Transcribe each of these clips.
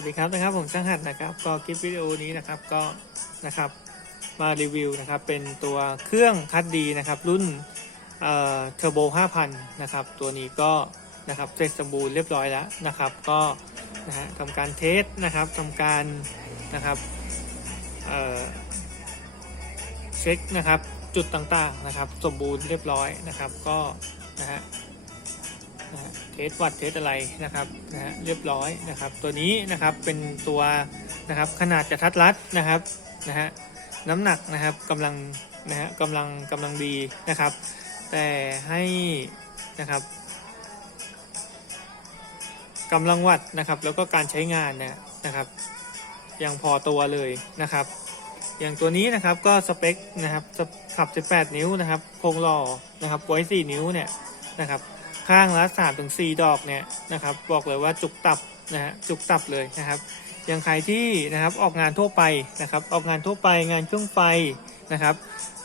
วัสดีครับนะครับผมช่างหัดนะครับ ก็คลิปวิดีโอนี้นะครับก็นะครับมารีวิวนะครับเป็นตัวเครื่องคัดดีนะครับรุ่นเทอร์โบ5,000นะครับตัวนี้ก็นะครับเสร็จสมบูรณ์เรียบร้อยแล้วนะครับ ก็นะฮะทำการเทสนะครับทำการนะครับเอ่อเช็คนะครับจุดต่างๆนะครับ สมบูรณ์เรียบร้อยนะครับก็นะฮะนะฮะ ทสวัดเทสอะไรนะครับนะฮะเรียบร้อยนะครับ ตัวนี้นะครับเป็นตัวนะครับขนาดกระทัดรัดนะครับนะฮะน้ำหนักนะครับกำลังนะฮะกำลังกำลังดีนะครับ แต่ให้นะครับกำลังวัดนะครับ แล้วก็การใช้งานเนี่ยนะครับ ยังพอตัวเลยนะครับ อย่างตัวนี้นะครับก็สเปคนะครับขับ 18 นิ้วนะครับโครงหล่อนะครับไว้4นิ้วเนี่ยนะครับ ข้างละ3าถึงสดอกเนี่ยนะครับ บอกเลยว่าจุกตับนะฮะจุกตับเลยนะครับอย่างใครที่นะครับออกงานทั่วไปนะครับ ออกงานทั่วไปงานเครื่องไฟนะครับ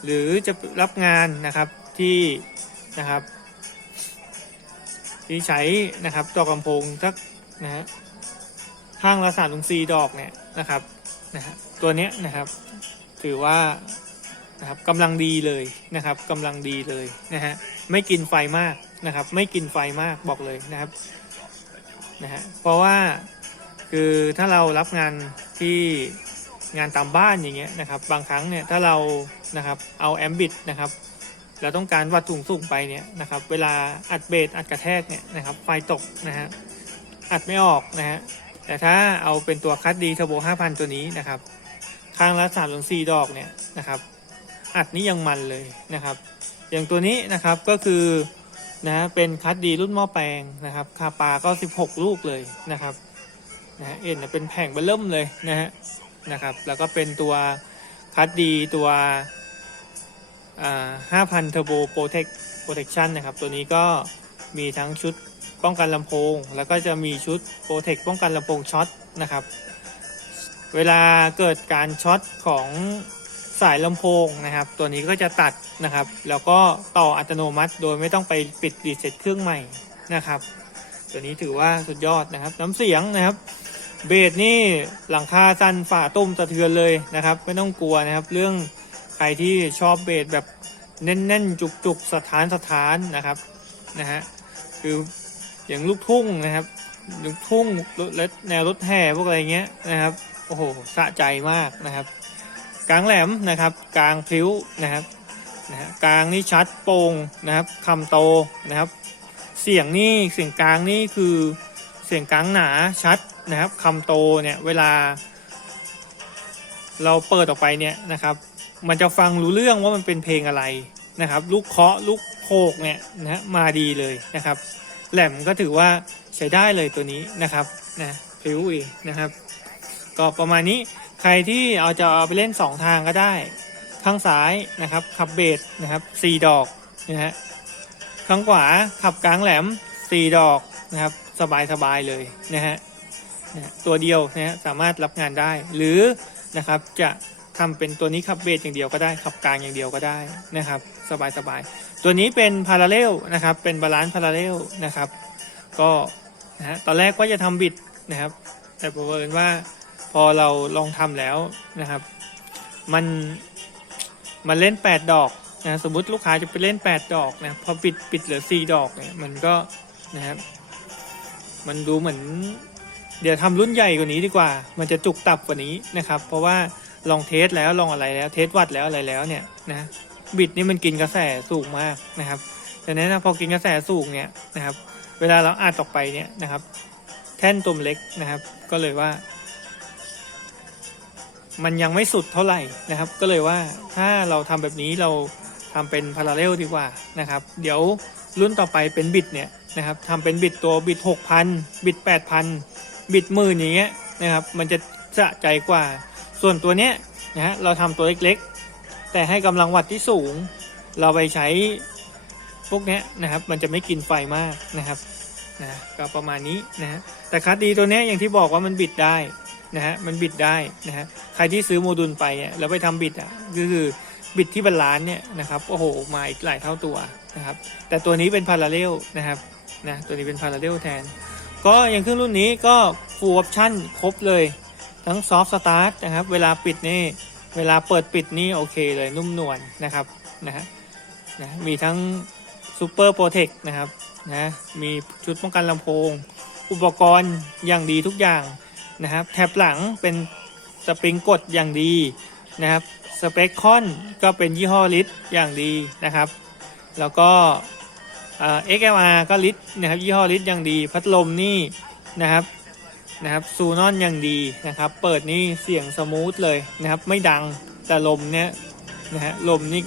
หรือจะรับงานนะครับที่นะครับที่ใช้นะครับดอกลำโพงสักนะฮะข้างละสามถึงสี่ดอกเนี่ยนะครับนะฮะตัวเนี้ยนะครับถือว่านะครับกำลังดีเลยนะครับกำลังดีเลยนะฮะไม่กินไฟมาก นะครับ ไม่กินไฟมากบอกเลยนะครับนะฮะเพราะว่าคือถ้าเรารับงานที่งานตามบ้านอย่างเงี้ยนะครับ บางครั้งเนี่ยถ้าเรานะครับเอาแอมบิดนะครับเราต้องการวัดสูงสูงไปเนี่ยนะครับ เวลาอัดเบสอัดกระแทกเนี่ยนะครับ ไฟตกนะฮะอัดไม่ออกนะฮะแต่ถ้าเอาเป็นตัวคัดดีเทอร์โบ5,000 ตัวนี้นะครับ ข้างละ3ามถึงสดอกเนี่ยนะครับ อัดนี่ยังมันเลยนะครับ อย่างตัวนี้นะครับก็คือ นะเป็นคัดดีรุ่นหม้อแปลงนะครับ คาปาก็ 16 ลูกเลยนะครับนะฮะเอ็นเป็นแผงเบลเริ่มเลยนะฮะนะครับ แล้วก็เป็นตัวคัดดีตัวอ่า5,000 Turbo Protect Protection นะครับ ตัวนี้ก็มีทั้งชุดป้องกันลำโพง แล้วก็จะมีชุด Protect ป้องกันลำโพงช็อตนะครับ เวลาเกิดการช็อตของ สายลำโพงนะครับ ตัวนี้ก็จะตัดนะครับ แล้วก็ต่ออัตโนมัติ โดยไม่ต้องไปปิดรีเซ็ตเครื่องใหม่นะครับ ตัวนี้ถือว่าสุดยอดนะครับ น้ำเสียงนะครับ เบสนี่หลังคาสั้นฝ่าต้มสะเทือนเลยนะครับ ไม่ต้องกลัวนะครับ เรื่องใครที่ชอบเบสแบบแน่นๆ จุกๆสถานสถานนะครับนะฮะคืออย่างลูกทุ่งนะครับลูกทุ่งและแนวรถแห่พวกอะไรเงี้ยนะครับโอ้โหสะใจมากนะครับ กลางแหลมนะครับ กลางพลิ้วนะครับนะฮะกลางนี่ชัดโปร่งนะครับคำโตนะครับ เสียงนี่เสียงกลางนี่คือเสียงกลางหนาชัดนะครับคำโตเนี่ยเวลา เราเปิดออกไปเนี่ยนะครับ มันจะฟังรู้เรื่องว่ามันเป็นเพลงอะไรนะครับ ลูกเคาะลูกโคกเนี่ยนะมาดีเลยนะครับ แหลมก็ถือว่าใช้ได้เลยตัวนี้นะครับนะพลิ้วอีนะครับ ก็ประมาณนี้ ใครที่เอาจะเอาไปเล่น 2 ทางก็ได้ ข้างซ้ายนะครับขับเบสนะครับ 4 ดอกนะฮะข้างขวาขับกลางแหลม 4 ดอกนะครับสบายสบายเลยนะฮะนะตัวเดียวนะฮะสามารถรับงานได้ หรือนะครับจะทำเป็นตัวนี้ขับเบสอย่างเดียวก็ได้ขับกลางอย่างเดียวก็ได้นะครับ สบายสบายตัวนี้เป็นพาราเรลนะครับเป็นบาลานซ์พาราเรลนะครับ ก็นะฮะตอนแรกว่าจะทำบิดนะครับ แต่ประเมินว่า พอเราลองทำแล้วนะครับ มันมันเล่น 8 ดอกนะสมมุติลูกค้าจะไปเล่น 8 ดอกนะพอปิดปิดเหลือ 4 ดอกเนี่ยมันก็นะครับ มันดูเหมือน เดี๋ยวทำรุ่นใหญ่กว่านี้ดีกว่า มันจะจุกตับกว่านี้นะครับ เพราะว่าลองเทสแล้วลองอะไรแล้ว เทสวัดแล้วอะไรแล้วเนี่ยนะบิดนี่มันกินกระแสสูงมากนะครับแต่นั้นนะพอกินกระแสสูงเนี่ยนะครับ เวลาเราอัดออกไปเนี่ยนะครับ แท่นตัวเล็กนะครับ ก็เลยว่า มันยังไม่สุดเท่าไหร่นะครับ ก็เลยว่าถ้าเราทำแบบนี้เราทำเป็นพาราเรลดีกว่านะครับ เดี๋ยวรุ่นต่อไปเป็นบิดเนี่ยนะครับทำเป็นบิดตัวบิด6,000 บิด 8,000 บิดหมื่นอย่างเงี้ยนะครับมันจะสะใจกว่า ส่วนตัวเนี้ยนะฮะเราทำตัวเล็กๆ แต่ให้กำลังวัดที่สูง เราไปใช้พวกเนี้ยนะครับ มันจะไม่กินไฟมากนะครับนะก็ประมาณนี้นะฮะแต่คัดดีตัวเนี้ยอย่างที่บอกว่ามันบิดได้นะฮะมันบิดได้นะฮะ ใครที่ซื้อโมดูลไปเนี่ยแล้วไปทำบิดอะก็คือบิดที่บาลานซ์เนี่ยนะครับโอ้โหมาอีกหลายเท่าตัวนะครับ แต่ตัวนี้เป็นพาราเรลนะครับนะตัวนี้เป็นพาราเรลแทน ก็อย่างเครื่องรุ่นนี้ก็โค full option ครบเลย ทั้ง soft start นะครับ เวลาปิดนี่ เวลาเปิดปิดนี่โอเคเลยนุ่มนวลนะครับนะฮะนะมีทั้ง super protect นะครับนะมีชุดป้องกันลำโพง อุปกรณ์อย่างดีทุกอย่างนะครับ แถบหลังเป็น สปริงกดอย่างดีนะครับสเปคคอนก็เป็นยี่ห้อลิทอย่างดีนะครับ แล้วก็เอ่อ XLR ก็ลิทนะครับยี่ห้อลิทอย่างดี พัดลมนี่นะครับนะครับซูนอนอย่างดีนะครับ เปิดนี่เสียงสมูทเลยนะครับ ไม่ดังแต่ลมเนี้ยนะฮะลมนี่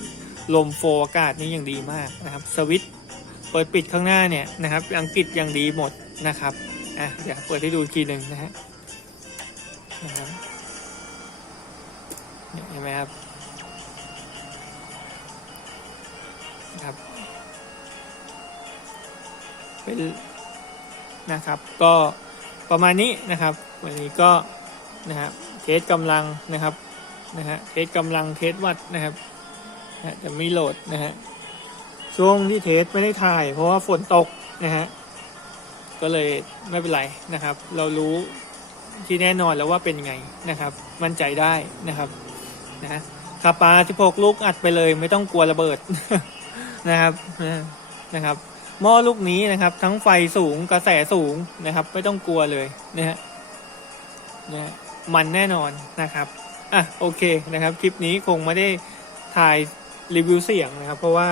ลมโฟร์อากาศนี่อย่างดีมากนะครับสวิตเปิดปิดข้างหน้าเนี่ยนะครับอังกฤษอย่างดีหมดนะครับอะเดี๋ยวเปิดให้ดูอีกทีหนึ่งนะฮะนะครับ เห็นไหมครับ ครับ เป็นนะครับ ก็ประมาณนี้นะครับ วันนี้ก็นะฮะเทสกำลังนะครับนะฮะเทสกำลังเทสวัดนะครับนะฮะจะไม่โหลดนะฮะช่วงที่เทสไม่ได้ถ่าย เพราะว่าฝนตกนะฮะก็เลยไม่เป็นไรนะครับ เรารู้ที่แน่นอนแล้วว่าเป็นไงนะครับ มั่นใจได้นะครับ นะฮะคาปา16 ลูกอัดไปเลย ไม่ต้องกลัวระเบิดนะครับนะครับหม้อลูกนี้นะครับ ทั้งไฟสูงกระแสสูงนะครับ ไม่ต้องกลัวเลยนะฮะนะฮะมันแน่นอนนะครับอะโอเคนะครับ คลิปนี้คงไม่ได้ถ่ายรีวิวเสียงนะครับ เพราะว่า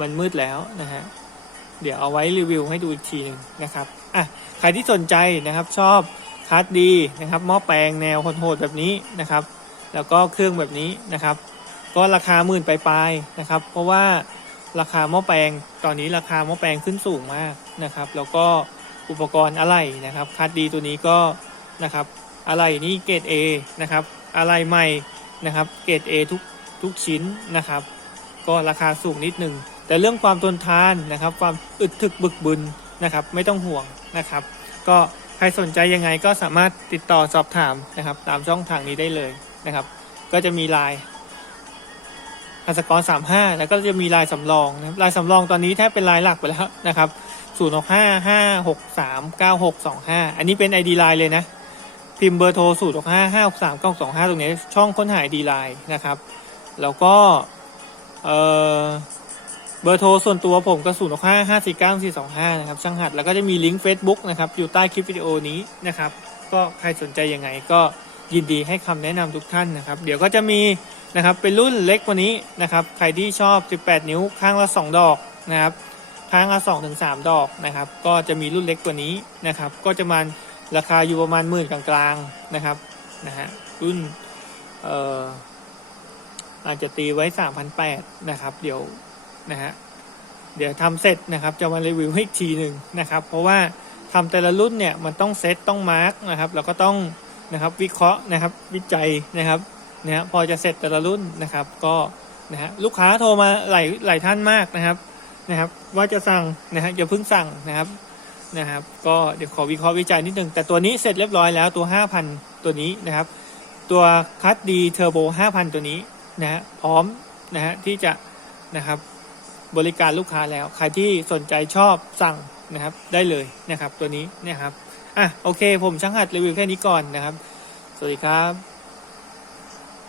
มันมืดแล้วนะฮะเดี๋ยวเอาไว้รีวิวให้ดูอีกทีหนึ่งนะครับอะใครที่สนใจนะครับชอบคัสดีนะครับหม้อแปลงแนวโหดๆแบบนี้นะครับ แล้วก็เครื่องแบบนี้นะครับ ก็ราคาหมื่นไปลายๆนะครับ เพราะว่าราคาหม้อแปลงตอนนี้ราคาหม้อแปลงขึ้นสูงมากนะครับ แล้วก็อุปกรณ์อะไหล่นะครับคัดดีตัวนี้ก็นะครับอะไหล่นี่เกรด A นะครับอะไหล่ใหม่นะครับเกรด A ทุกทุกชิ้นนะครับ ก็ราคาสูงนิดนึงแต่เรื่องความทนทานนะครับ ความอึดถึกบึกบึนนะครับ ไม่ต้องห่วงนะครับ ก็ใครสนใจยังไงก็สามารถติดต่อสอบถามนะครับ ตามช่องทางนี้ได้เลย นะครับ ก็จะมีลน์หัสกร35แล้วก็จะมีลายสำรองนะครับลายสำรองตอนนี้แทบเป็นลายหลักไปแล้วนะครับ0 6 5 5 6 3 9 6 2 5อันนี้เป็น ID ไลน์เลยนะ พิมพ์เบอร์โทร0 6 5 5 6 3 9 2 5ตรงนี้ช่องค้นหา ID ไลน์นะครับ แล้วก็เอ่อเบอร์โทรส่วนตัวผมก็0 6 5 5 4 9 4 2 5นะครับช่างหัดแล้วก็จะมีลิงก์ Facebook นะครับอยู่ใต้คลิปวิดีโอนี้นะครับ ก็ใครสนใจยังไงก็ ยินดีให้คำแนะนำทุกท่านนะครับ เดี๋ยวก็จะมีนะครับเป็นรุ่นเล็กกว่านี้นะครับ ใครที่ชอบ 18 นิ้วข้างละ 2 ดอกนะครับ ข้างละ2ถึง3ดอกนะครับ ก็จะมีรุ่นเล็กกว่านี้นะครับ ก็จะมาราคาอยู่ประมาณหมื่นกลางๆนะครับนะฮะรุ่นเอ่ออาจจะตีไว้3,800นะครับ เดี๋ยวนะฮะเดี๋ยวทำเสร็จนะครับ จะมารีวิวให้อีกทีหนึ่งนะครับ เพราะว่าทำแต่ละรุ่นเนี่ยมันต้องเซตต้องมาร์กนะครับ แล้วก็ต้อง นะครับ วิเคราะห์นะครับ วิจัยนะครับนะฮะพอจะเสร็จแต่ละรุ่นนะครับ ก็นะฮะลูกค้าโทรมาหลายหลายท่านมากนะครับนะครับ ว่าจะสั่งนะฮะอย่าเพิ่งสั่งนะครับนะครับ ก็เดี๋ยวขอวิเคราะห์วิจัยนิดนึงแต่ตัวนี้เสร็จเรียบร้อยแล้วตัว 5,000 ตัวนี้นะครับ ตัวคัดดีเทอร์โบ5,000 ตัวนี้นะฮะพร้อมนะฮะที่จะนะครับบริการลูกค้าแล้ว ใครที่สนใจชอบสั่งนะครับได้เลยนะครับตัวนี้นะครับ อะโอเค ผมช่างหัดรีวิวแค่นี้ก่อนนะครับ สวัสดีครับ